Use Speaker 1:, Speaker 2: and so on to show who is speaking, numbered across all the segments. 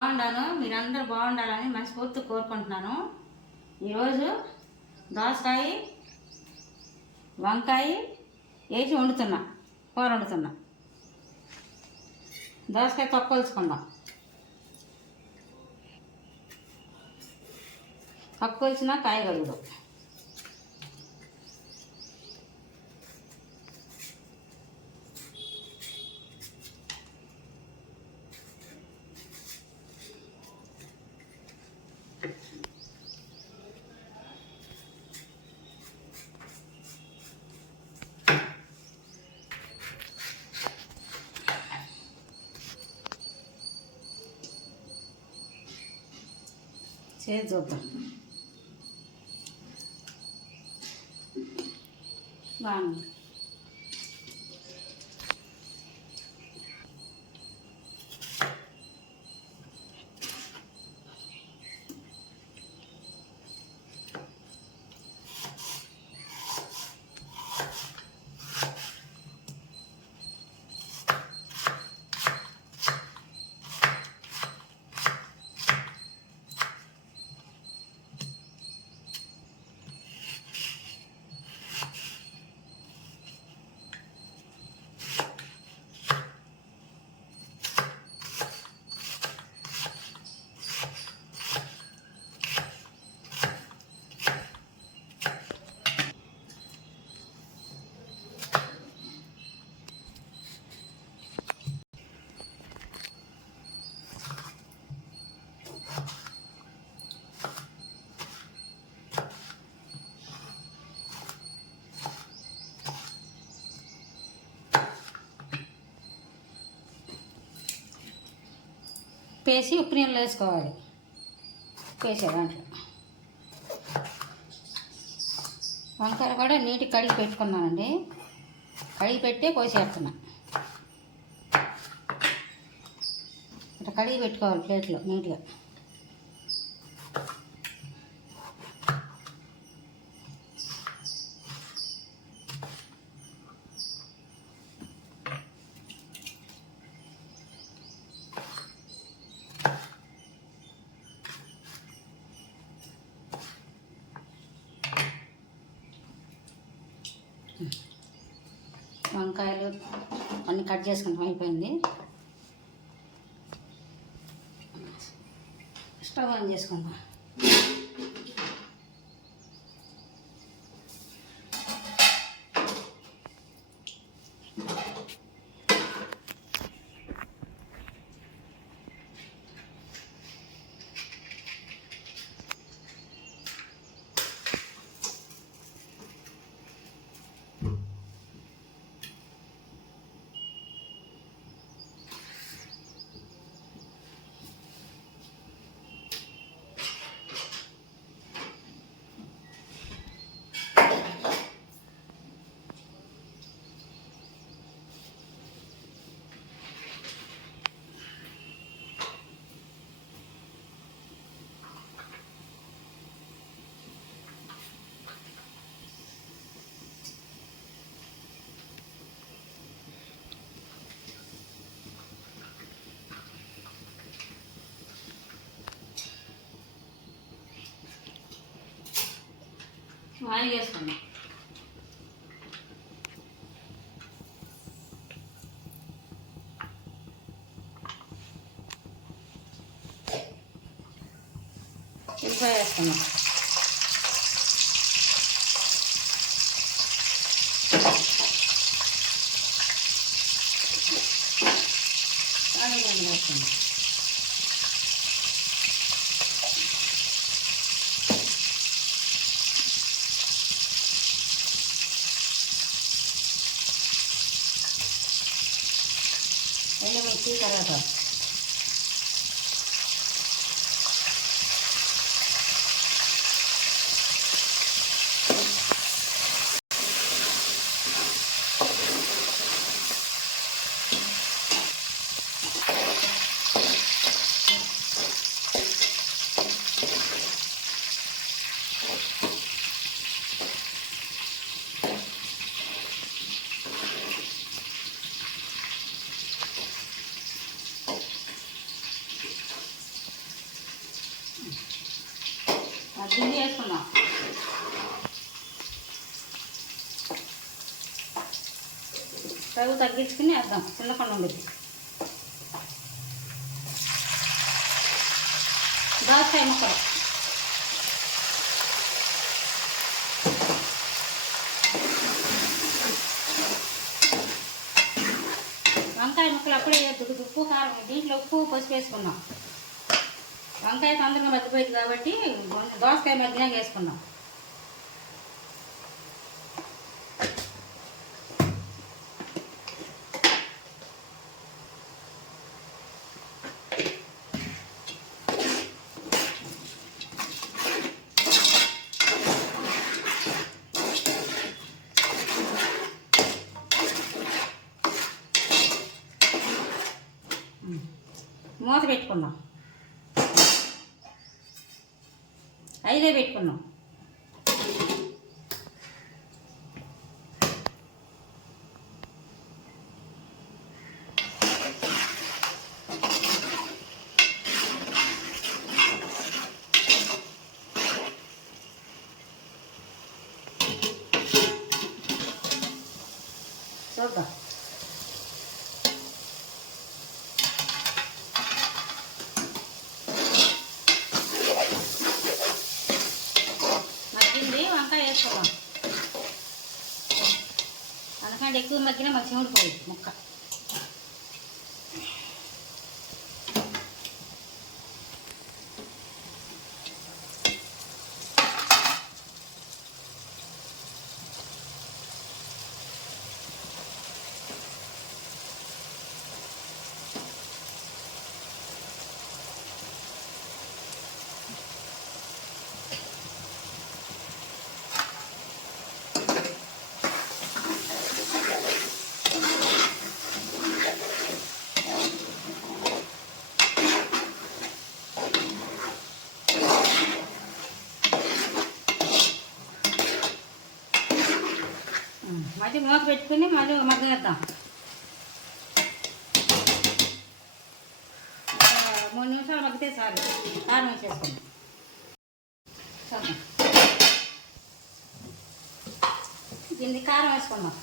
Speaker 1: బాగుండాను? మీరందరూ బాగుండాలని మనస్ఫూర్తి కోరుకుంటున్నాను. ఈరోజు దోసకాయ వంకాయ వేసి వండుతున్నా కూర వండుతున్నా. దోసకాయ తొక్కలుచుకుందాం. తక్కువలిచిన కాయ కలుగుదాం చేసి చూద్దాం బాగుంది పేసి ఉప్పు నీళ్ళు వేసుకోవాలి. పేసే దాంట్లో. వంకాయ కూడా నీటి కడిగి పెట్టుకున్నానండి. కడిగి పెట్టి కోసేస్తున్నా. ఇట్లా కడిగి పెట్టుకోవాలి ప్లేట్లో నీట్గా. వంకాయలు అన్నీ కట్ చేసుకుంటాం అయిపోయింది. స్టవ్ ఆన్ చేసుకుందాం. ఆయిల్ వేసుకుందాం ఉల్లిపాయ వేసుకుందాం స్టవ్ తగ్గించుకుని వేద్దాం. చిన్నకుండా ఉండేది. దోసకాయ ముక్కలు. వంకాయ ముక్కలు అప్పుడే వేయద్దు. ఉప్పు కారం. దీంట్లో ఉప్పు పసుపు వేసుకున్నాం. వంకాయ తొందరగా మగ్గిపోయింది కాబట్టి దోసకాయ మగ్గినాక వేసుకున్నాం మూత పెట్టుకున్నాం ఐదే పెట్టుకున్నాం ఎక్కువ మగ్గినా మాకు చిముడిపోయింది ముక్క ఉమ్, మూత పెట్టుకుని మళ్ళీ మగ్గనిద్దాం మూడు నిమిషాలు మగ్గితే చాలు. కారం వేసేసుకోండి చూద్దాం దీన్ని కారం వేసుకుందాం.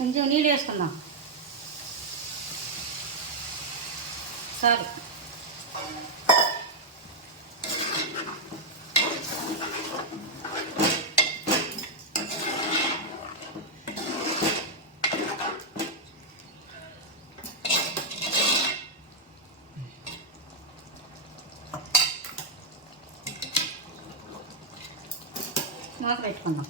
Speaker 1: కొంచెం నీళ్ళు వేసుకుందాం సరే మూత పెట్టుకుందాం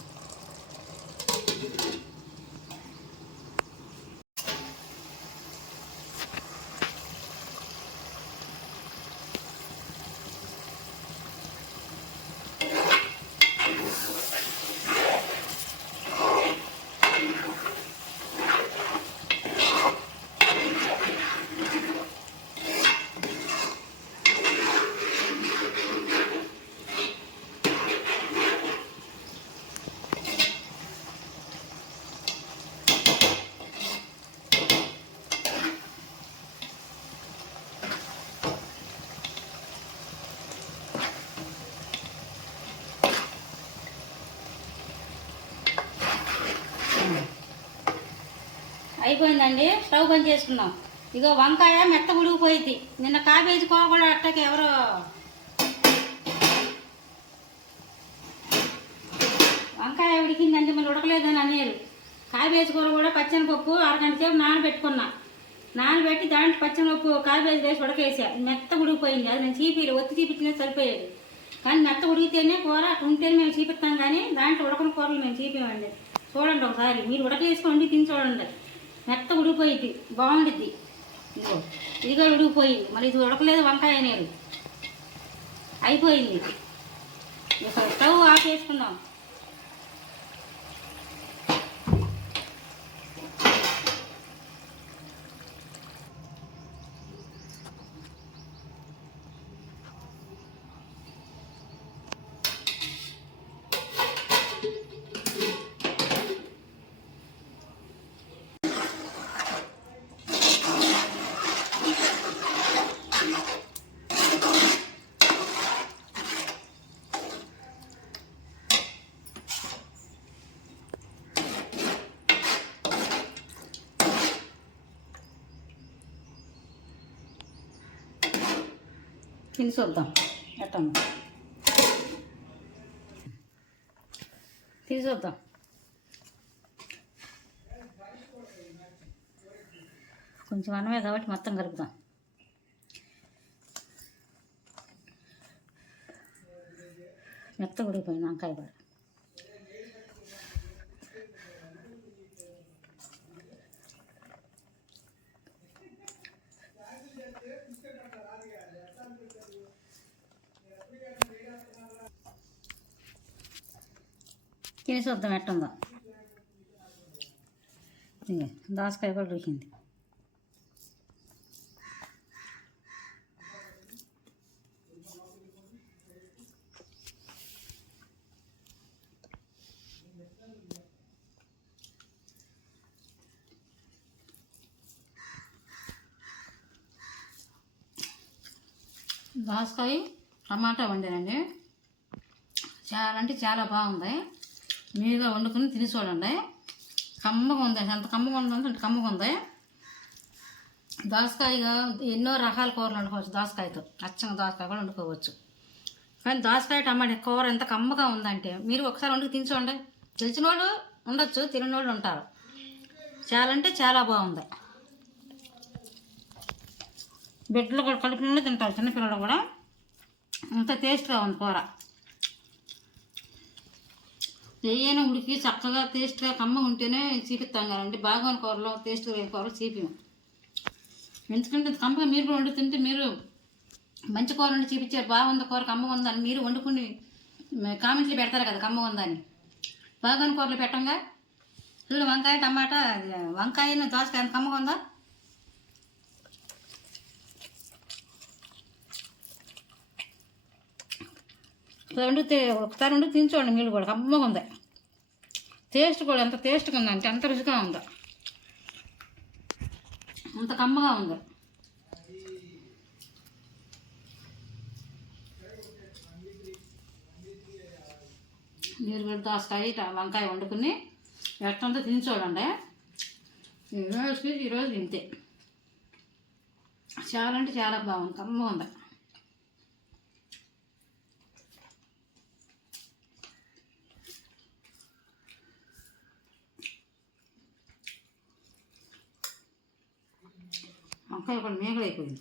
Speaker 1: అయిపోయిందండి స్టవ్ బంద్ చేసుకున్నాం. ఇగో వంకాయ మెత్త ఉడికిపోయింది నిన్న కాబేజీ కూర కూడా అట్టకి ఎవరో వంకాయ ఉడికిందండి మళ్ళీ ఉడకలేదని అనేరు కాబేజీ కూర కూడా పచ్చనిపప్పు అరగంట సేపు నానబెట్టుకున్నా. నానబెట్టి దాంట్లో పచ్చనిపప్పు కాబేజీ వేసి ఉడకేసా. మెత్త ఉడికిపోయింది అది నేను చీపీలు ఒత్తి చీపించినా సరిపోయేది. కానీ మెత్త ఉడికితేనే కూర ఉంటేనే మేము చీపిస్తాం కానీ దాంట్లో ఉడకని కూరలు మేము చీపేమండి. చూడండి ఒకసారి. మీరు ఉడకేసుకోండి తిని చూడండి. మెత్త ఉడికిపోయింది బాగుండిద్ది. ఇదిగో ఇదిగో ఉడికిపోయింది. మరి ఇది ఉడకలేదు వంకాయ నేను అయిపోయింది. ఇక స్టవ్ ఆఫ్ చేసుకుందాం. తిని చూద్దాం. ఎట్టమ్మ? తిని చూద్దాం. కొంచెం అన్నమే కాబట్టి మొత్తం కలుపుదాం. మెత్త ఉడికిపోయింది వంకాయ కూడా తిని చూద్దాం ఎట్టుందో ఇదిగో, దోసకాయ కూడా రుచింది దోసకాయ టమాటా వండానండి. చాలా అంటే చాలా బాగుంది. మీరుగా వండుకుని తిని చూడండి కమ్మగా ఉంది ఎంత కమ్మగా ఉందంటే అంత కమ్మగా ఉంది. దోసకాయగా ఎన్నో రకాల కూరలు వండుకోవచ్చు దోసకాయతో. అచ్చంగా దోసకాయ కూడా వండుకోవచ్చు. కానీ దోసకాయ టమాటా కూర ఎంత కమ్మగా ఉందంటే మీరు ఒకసారి వండుకు తిని చూడండి తెలిసిన వాళ్ళు ఉండొచ్చు తెలియని వాళ్ళు ఉంటారు. చాలా అంటే చాలా బాగుంది. బిడ్డలు కూడా కలుపుకునే తింటారు చిన్నపిల్లలు కూడా. అంత టేస్ట్గా ఉంది కూర. నెయ్యైనా ఉడికి చక్కగా టేస్ట్గా కమ్మ ఉంటేనే చీపిస్తాం కదండి బాగా కూరలో టేస్ట్ కూరలు చీపిం ఎందుకంటే కమ్మగా మీరు కూడా వండుతుంటే మీరు మంచి కూర వండి చూపించారు బాగుంది కూర కమ్మ ఉందని మీరు వండుకుని కామెంట్లు పెడతారు కదా కమ్మ ఉందని బాగా కూరలు పెట్టంగా. చూడు వంకాయ టమాటా వంకాయను దోసకాయ కమ్మగా ఉందా? రెండు ఒకసారి రెండు తిని మీరు కూడా కమ్మగా ఉంది. టేస్ట్ కూడా ఎంత టేస్ట్గా ఉందంటే ఎంత రుచిగా ఉందో. అంత కమ్మగా ఉంది. మీరు కూడా దోసకాయ వంకాయ వండుకుని ఎట్టంతా తిని చూడండి ఈరోజుకి ఈరోజు ఇంతే. చాలా అంటే చాలా బాగుంది కమ్మగా ఉంది. వంకాయ కూడా మేకలు అయిపోయింది